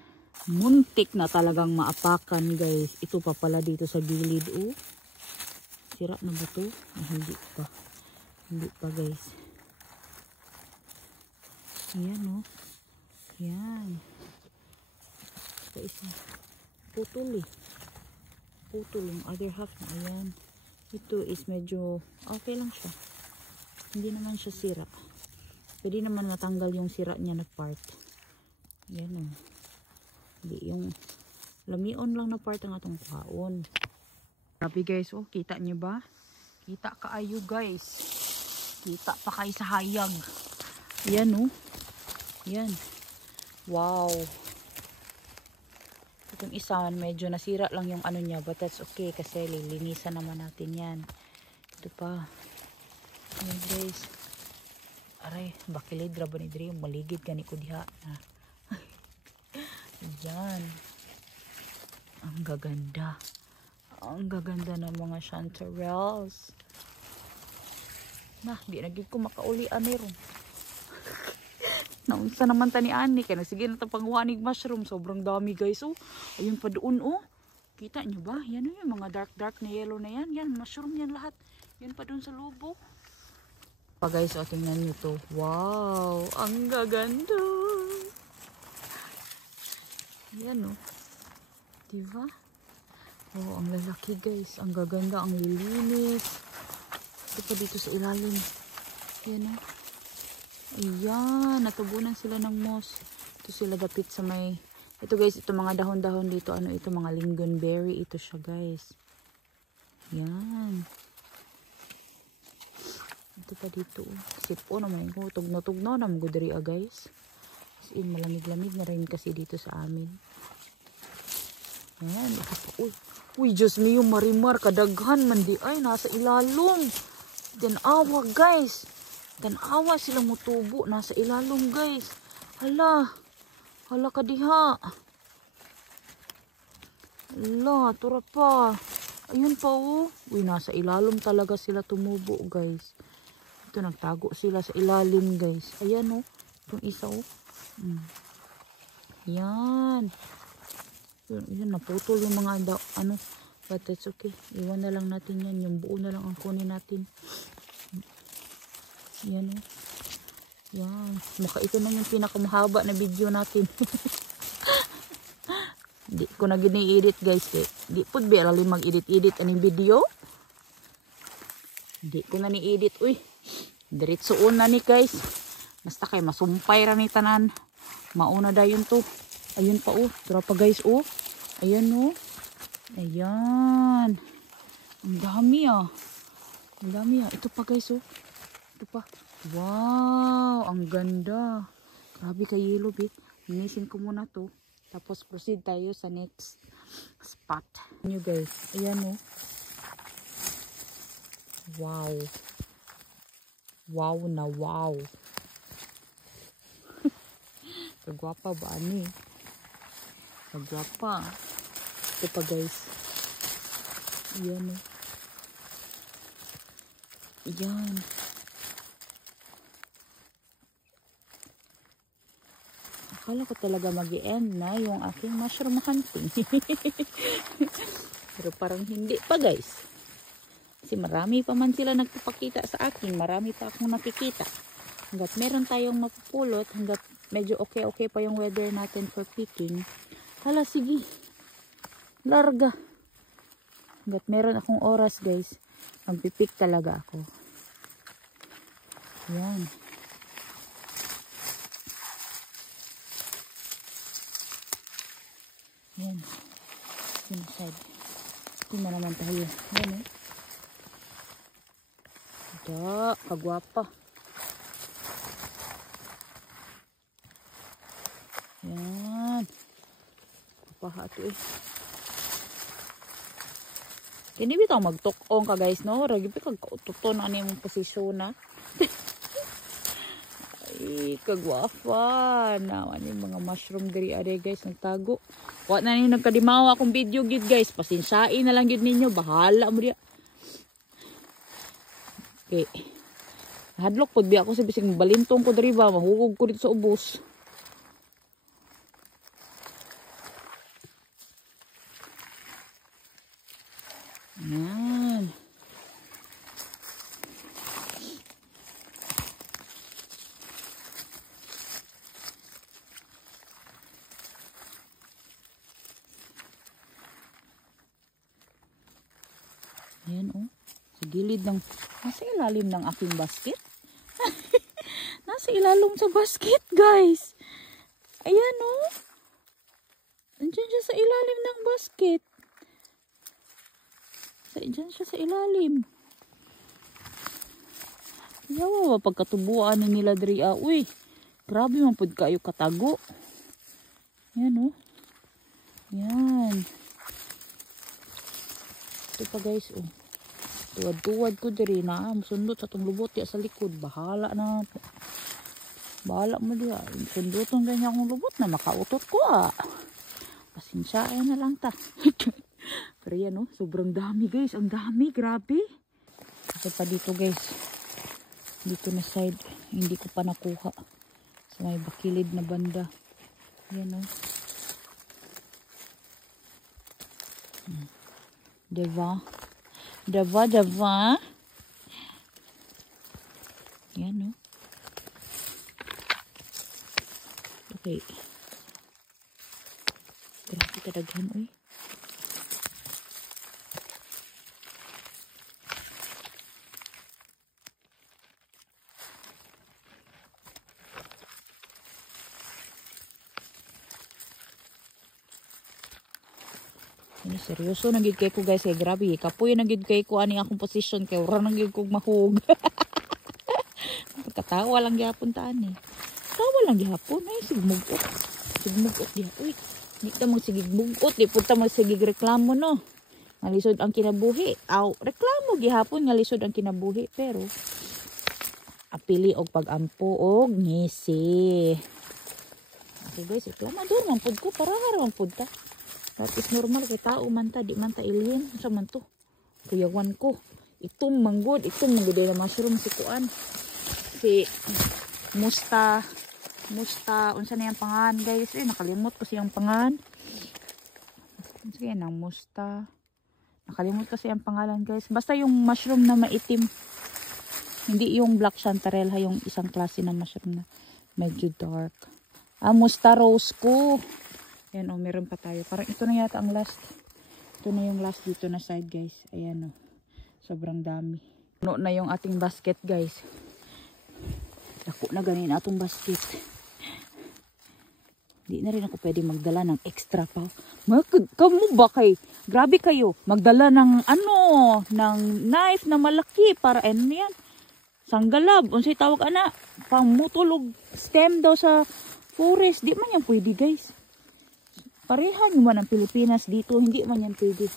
Muntik na talagang maapakan guys. Ito pa pala dito sa gilid oh. Sira na ba ito? Hindi pa. Hindi pa guys. Ayan oh. Yan. Ito isa. Putol eh. Putol yung other half na. Ayan. Ito is medyo okay lang siya. Hindi naman siya sira. Pwede naman matanggal yung sira niya na part. Ayan oh. Hindi yung lamion lang na part ang atong kaon. Grabe guys oh. Kita nyo ba? Kita kaayo guys. Kita pa kayo sa hayag. Ayan oh. Ayan. Wow. Itong isa medyo nasira lang yung ano niya, but that's okay kasi lilinisan naman natin yan. Ito pa. Ayan guys. Aray, bakilid raba ni Dre, maligid gani ko diha. Ayan. Ang gaganda. Ang gaganda ng mga chanterelles. Nah, di nagig ko makaulian meron. Naunsa naman tani ani kay sige na ta pangwanig mushroom, sobrang dami guys oh. Ayun pa doon oh. Kita nyo ba? Yan oh, yung mga dark na yellow na yan. Yan mushroom yan lahat. Yan pa doon sa lobo. Pa guys, oh tingnan niyo to. Wow, ang gaganda. Yan oh. Diba? Oh, ang lalaki guys. Ang gaganda, ang lilinis. Ito pa dito sa ilalim. Yan oh. Ayan, natubunan sila ng moss. Ito sila dapit sa may... Ito guys, ito mga dahon-dahon dito. Ano ito, mga lingonberry. Ito siya guys. Ayan. Ito pa dito. Sipo naman ko. Tugno-tugno na mga diri guys. As in, malamig-lamig na rin kasi dito sa amin. Ayan. Uy, uy, Diyos me yung marimar. Kadaghan man di ay, nasa ilalong. Tanawa guys. Tanawa sila mutubo. Nasa ilalong guys. Hala. Hala ka diha. Hala, tura pa. Ayun pa oh. Uy, nasa ilalong talaga sila tumubo guys. Ito, nagtago sila sa ilalim guys. Ayan oh. Itong isa oh. Yan. Yan, naputol yung mga ano. But it's okay. Iwan na lang natin yan. Yung buo na lang ang kunin natin. Yan oh. Yan. Maka ito na yung pinakamahaba na video natin. Di ko na gini-edit guys. Di po ba alam mag-edit-edit aning video? Di ko na ni-edit. Uy. Diretsoon na ni guys. Basta kay masumpay ra ni tanan. Mauna dayon to. Ayun pa oh. Tara pa guys oh. Ayan oh. Ayan. Ang dami ah. Ang dami ah. Ito pa guys oh. Ito pa. Wow. Ang ganda. Grabe kay yellow bit. Linisin ko muna to. Tapos proceed tayo sa next spot. Nyo guys, ayan o. Wow. Wow na wow. Kagwapa ba ani? Kagwapa. Ito pa guys. Ayan o. Ayan. Akala ko talaga mag-i-end na yung aking mushroom hunting. Pero parang hindi pa guys. Kasi marami pa man sila nagpapakita sa akin. Marami pa akong nakikita. Hanggat meron tayong mapupulot, hanggat medyo okay pa yung weather natin for picking. Hala, sige. Larga. Hanggat meron akong oras guys, magpipick talaga ako. Yan. Yan. Siniside. Tingnan naman tayo. Yan eh. Ito. Kagwapa. Yan. Papaha ito eh. Kini bitaw magtukong ka guys no. Ragi pa kagkaututon ano yung posisyon na. Ay, kagwapa. Naman yung mga mushroom diri are guys nagtago. Wa na ni nagkadimawa akong video gid guys. Pasensyain na lang gid ninyo. Bahala mo diya. Okay. Hadlok pud bi ako sa bisig balintong ko diri ba. Mahugog ko dito sa ubos. Yan. Ayan oh. Sa gilid ng, nasa ilalim ng aking basket. Nasa ilalim sa basket guys. Ayan oh. Nandiyan siya sa ilalim ng basket. Diyan siya sa ilalim. Yawa, pagkatubuan na nila diri. Uy, grabe man pud kayo katago. Yan oh. Yan. Ito pa guys oh. Tuwad-tuwad ko diri na. Sundot sa itong lubot ya sa likod. Bahala na. Bahala mo diya. Sundoton ganyan akong lubot na makautot ko Pasensyain na lang ta. Pero yan oh, sobrang dami guys. Ang dami, grabe. Kasi pa dito guys. Dito na side. Hindi ko pa nakuha. Sa may bakilid na banda. Yan oh. Diba? Diba? Yan oh. Okay. Grabe kadaghan oy. Ini seryoso nagid kay ko guys, kay grabe kapoy nagid kay ko ani akong position kay ora nagid kog mahug. Katawa lang gyapon ta ani. Tawa lang gyapon ay sigmugot. Sigmugot diha. Uy, di ta mo sigigmugot, di punta mo sigig reklamo no. Ngalisod ang kinabuhi. Aw, reklamo gihapon nga lisod ang kinabuhi pero apili og pag-ampo og ngisi. Okay guys, reklamador man pud ko para man pud ta. That is normal kay tao man ta, di man ta alien. Sa man to. Kuyawan ko. Itong manggod na mushroom si kuan. Si Musta, unsa na yang pangan guys? Nakalimot ko siyang pangan. Unsa yan ang Musta? Nakalimot kasi ang pangalan guys. Basta yung mushroom na maitim. Hindi yung black chanterelle, yung isang klase na mushroom na medyo dark. Musta rose ko. Ayan o, meron pa tayo. Parang ito na yata ang last. Ito na yung last dito na side guys. Ayan o. Sobrang dami. Puno na yung ating basket guys. Dako na ganin atong basket. Di na rin ako pwede magdala ng extra pa. Kamu ba kay? Grabe kayo. Magdala ng ng knife na malaki para ano yan. Sanggalab. Unsay tawag ana? Pamutulog stem daw sa forest. Di man yan pwede guys. Parehan naman ang Pilipinas dito. Hindi man yan pwede.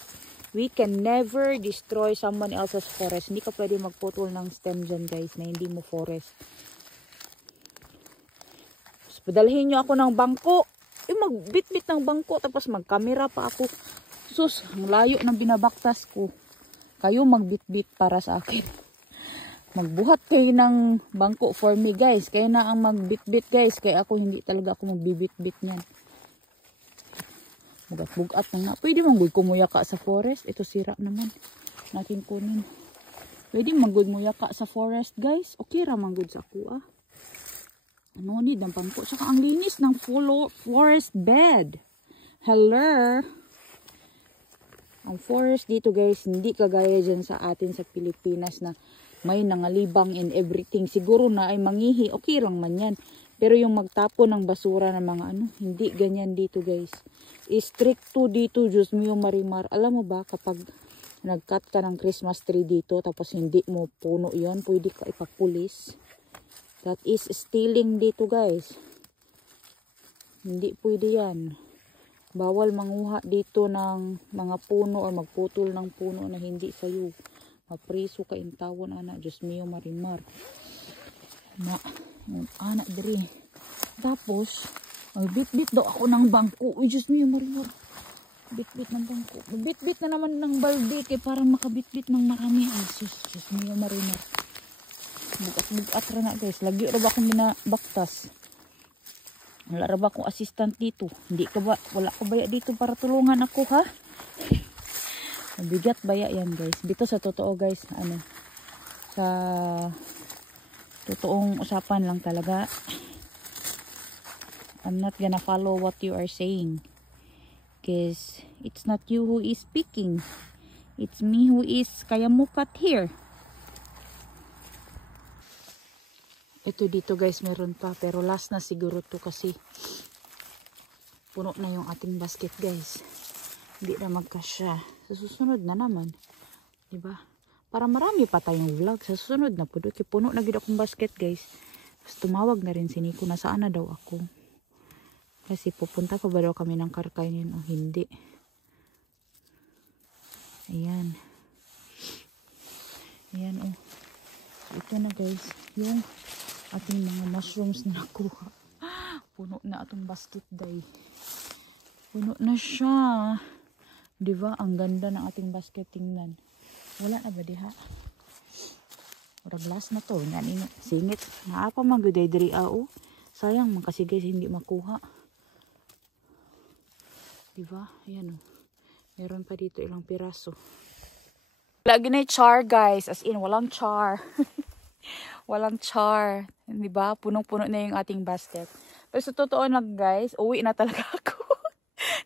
We can never destroy someone else's forest. Hindi ka pwede magputol ng stem dyan, guys, na hindi mo forest. So, padalhin nyo ako ng bangko. Magbit-bit ng bangko. Tapos magkamera pa ako. Sus, ang layo ng binabaktas ko. Kayo magbit-bit para sa akin. Magbuhat kayo ng bangko for me, guys. Kayo na ang magbit-bit, guys. Kaya ako hindi talaga ako magbibit-bit niyan. Bugat-bugat na nga. Pwede manggoy kumuya ka sa forest. Ito sira naman. Natin kunin. Pwede manggoy kumuya ka sa forest, guys. Okay ra manggod sa ako, ah. Ano ni ang bangko. Tsaka ang linis ng forest bed. Hello. Ang forest dito, guys, hindi kagaya dyan sa atin sa Pilipinas na may nangalibang in everything. Siguro na ay mangihi. Okay lang man yan. Pero yung magtapon ng basura ng mga ano, hindi ganyan dito, guys. Stricto dito, Diyos mo yung marimar. Alam mo ba, kapag nag-cut ka ng Christmas tree dito, tapos hindi mo puno yon, pwede ka ipapulis. That is stealing dito, guys. Hindi pwede yan. Bawal manguha dito ng mga puno o magputol ng puno na hindi sa'yo. Mapriso ka in tawon, anak. Diyos mo yung marimar. Anak, diri. Tapos, bit-bit daw ako ng bangko. Uy, Diyos mo yung marimar. Bit-bit ng bangko. Bit-bit na naman ng balde kaya parang makabit-bit ng marami. Ay, Diyos mo yung marimar. Bugat-bugat ra na, guys. Lagi ra ba akong binabaktas? Wala ra ba akong assistant dito? Hindi ka ba, wala ko baya dito para tulungan ako, ha? Mabigat baya yan, guys. Dito sa totoo, guys, ano, sa totoong usapan lang talaga. I'm not gonna follow what you are saying. Because it's not you who is speaking. It's me who is kaya mukat here. Ito dito, guys, meron pa. Pero last na siguro to kasi puno na yung ating basket, guys. Hindi na magkasya. Sa susunod na naman. Diba? Para marami pa tayong vlog. Sa susunod na po. Puno na gid akong basket, guys. Tapos tumawag na rin si Nico. Nasaan na daw ako? Kasi pupunta pa ba daw kami ng Karkainin o hindi? Ayan. Ayan, oh. Ito na, guys. Yung ating mga mushrooms na nakuha. Puno na atong basket, day. Puno na siya. Diba? Ang ganda ng ating basket. Tingnan. Wala na ba diha? Ora glass na to. Singit. Naapa maguday diri ao. Sayang man kasi, guys, hindi makuha. Diba? Ayan, oh. Meron pa dito ilang piraso. Lagi na char, guys. As in, walang char. Walang char. Diba? Punong-puno na yung ating basket. Pero sa totoo na, guys, uwi na talaga ako.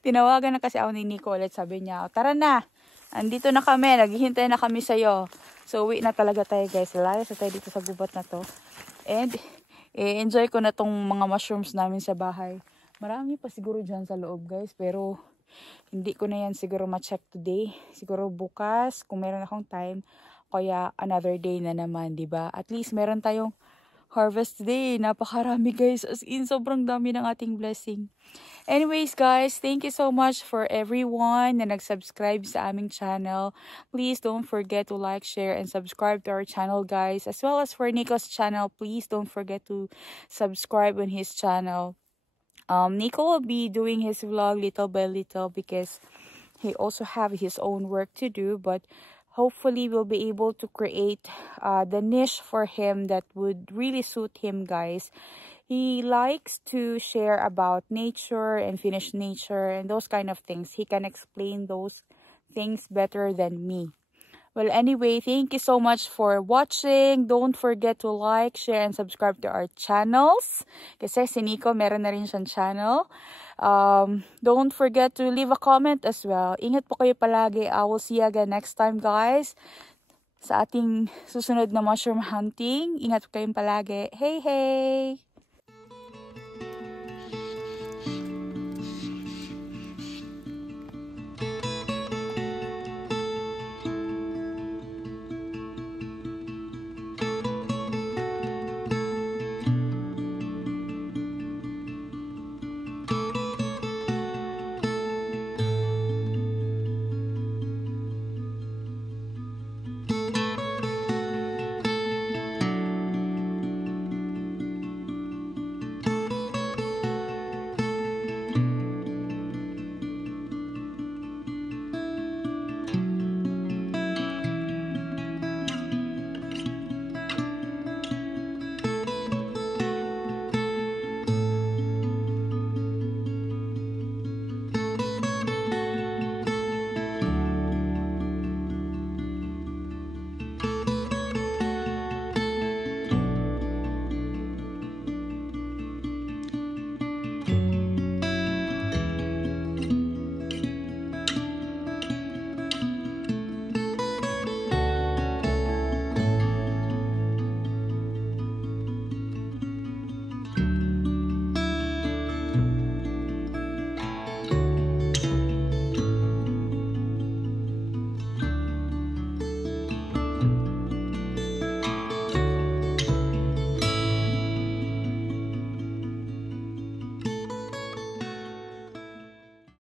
Tinawagan na kasi ako ni Nico ulit. Sabi niya, tara na. Andito na kami. Naghihintay na kami sa'yo. So, uwi na talaga tayo, guys. Lalaya sa tayo dito sa gubat na to. And, enjoy ko na tong mga mushrooms namin sa bahay. Marami pa siguro dyan sa loob, guys. Pero, hindi ko na yan siguro ma-check today. Siguro bukas, kung meron akong time. Kaya another day na naman, diba? At least meron tayong harvest day. Napakarami, guys. As in, sobrang dami ng ating blessing. Anyways, guys, thank you so much for everyone na nag-subscribe sa aming channel. Please don't forget to like, share, and subscribe to our channel, guys. As well as for Nico's channel, please don't forget to subscribe on his channel. Nico will be doing his vlog little by little because he also have his own work to do, but hopefully we'll be able to create the niche for him that would really suit him, guys. He likes to share about nature and Finnish nature and those kind of things. He can explain those things better than me. Well, anyway, thank you so much for watching. Don't forget to like, share, and subscribe to our channels. Kasi si Nico, meron na rin siyang channel. Don't forget to leave a comment as well. Ingat po kayo palagi. I will see you again next time, guys. Sa ating susunod na mushroom hunting. Ingat po kayong palagi. Hey, hey!